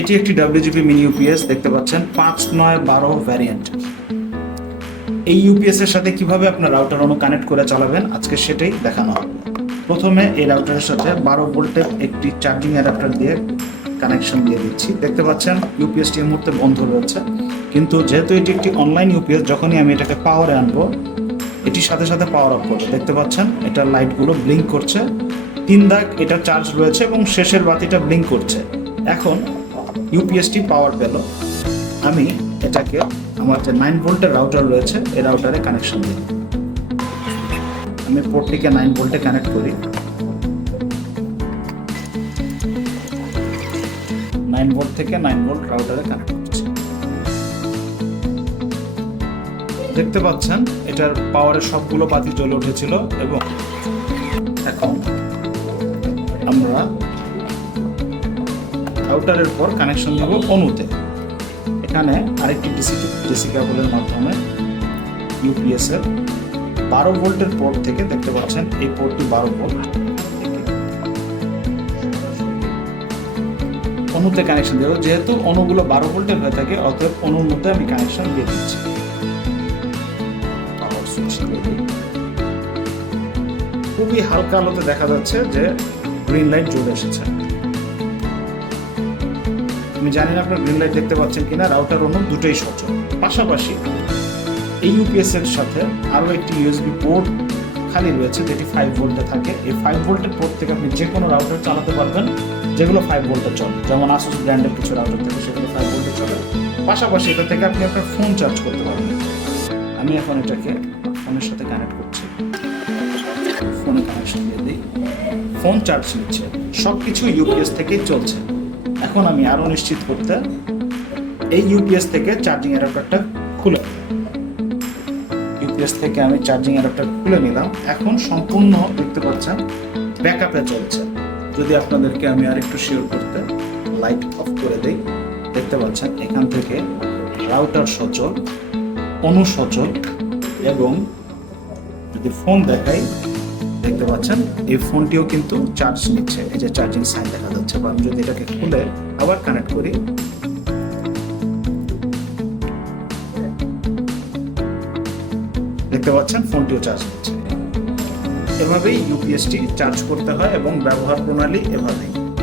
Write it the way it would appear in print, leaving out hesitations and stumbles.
এটি একটি WGP mini UPS দেখতে পাচ্ছেন 5912 ভ্যারিয়েন্ট। এই ইউপিএস এর সাথে কিভাবে আপনার রাউটার অনু কানেক্ট করে চালাবেন আজকে সেটাই দেখানো হবে। প্রথমে এই রাউটারের সাথে 12 ভোল্টের একটি চার্জিং অ্যাডাপ্টার দিয়ে কানেকশন দিয়ে দিচ্ছি। দেখতে পাচ্ছেন ইউপিএসটি এই মুহূর্তে বন্ধ রয়েছে, কিন্তু যেহেতু এটি একটি অনলাইন ইউপিএস, যখনই আমি এটাকে পাওয়ারে আনবো এটির সাথে সাথে পাওয়ার অফ করবে। দেখতে পাচ্ছেন এটার লাইটগুলো ব্লিঙ্ক করছে, 3 দাগ এটা চার্জ রয়েছে এবং শেষের বাতিটা ব্লিঙ্ক করছে। এখন ইউপিএসটি পাওয়ার পেল। আমি এটাকে আমার যে 9 ভোল্টের রাউটার রয়েছে এই রাউটারে কানেকশন দিই। আমি পোর্টটিকে 9 ভোল্টে কানেক্ট করি। 9 ভোল্ট থেকে 9 ভোল্ট রাউটারে কানেক্ট করছি। দেখতে পাচ্ছেন এটার পাওয়ারের সবগুলো বাতি জ্বলে উঠেছিল এবং এখন আমরা রাউটারের পর কানেকশন দেব অনুতে। এখানে আরেকটি ডিসি কেবলের মাধ্যমে ইউপিএস এর 12 ভোল্টের পোর্ট থেকে, দেখতে পাচ্ছেন এই পোর্টটি 12 ভোল্ট, অনুতে কানেকশন দেব। যেহেতু অনুগুলো 12 ভোল্টের হয়ে থাকে, অতএব অনুর মধ্যে আমি কানেকশন দিয়ে দিচ্ছি। খুবই হালকা আলোতে দেখা যাচ্ছে যে গ্রিন লাইট জ্বলে এসেছে। আমি জানি না আপনার গ্রিন লাইট দেখতে পাচ্ছেন কিনা। রাউটার অনু দুটোই সচল। পাশাপাশি এই ইউপিএস এর সাথে আরো একটি ইউএসবি পোর্ট খালি রয়েছে, যেটি 5 ভোল্টে থাকে। এই 5 ভোল্টের পোর্ট থেকে আপনি যে কোনো রাউটার চালাতে পারবেন যেগুলো 5 ভোল্টে চলে, যেমন আসুস ব্র্যান্ডের কিছু রাউটার থেকে সেগুলো 5 ভোল্টে চলে। পাশাপাশি এটা থেকে আপনি আপনার ফোন চার্জ করতে পারবেন। আমি এখন এটাকে ফোনের সাথে কানেক্ট করছি। ফোনে কানেকশন দিয়ে দিই। ফোন চার্জ নিচ্ছে, সবকিছু ইউপিএস থেকেই চলছে। এখন আমি আরো নিশ্চিত করতে এই ইউপিএস থেকে চার্জিং অ্যাডাপ্টারটা খুলে, ইউপিএস থেকে আমি চার্জিং অ্যাডাপ্টার খুলে নিলাম। এখন সম্পূর্ণ দেখতে পাচ্ছেন ব্যাকআপে চলছে। যদি আপনাদেরকে আমি আরেকটু শিওর করতে লাইট অফ করে দেই, দেখতে পাচ্ছেন এখান থেকে রাউটার সচল, অনু সচল এবং যদি ফোন দেখাই দেখতে পাচ্ছেন এই ফোনটিও কিন্তু চার্জ নিচ্ছে। এই যে চার্জিং সাইন দেখা যাচ্ছে। বা আমি যদি এটাকে খুলে আবার কানেক্ট করি, দেখতে পাচ্ছেন ফোনটিও চার্জ নিচ্ছে। এভাবেই ইউপিএসটি চার্জ করতে হয় এবং ব্যবহার প্রণালী এভাবেই।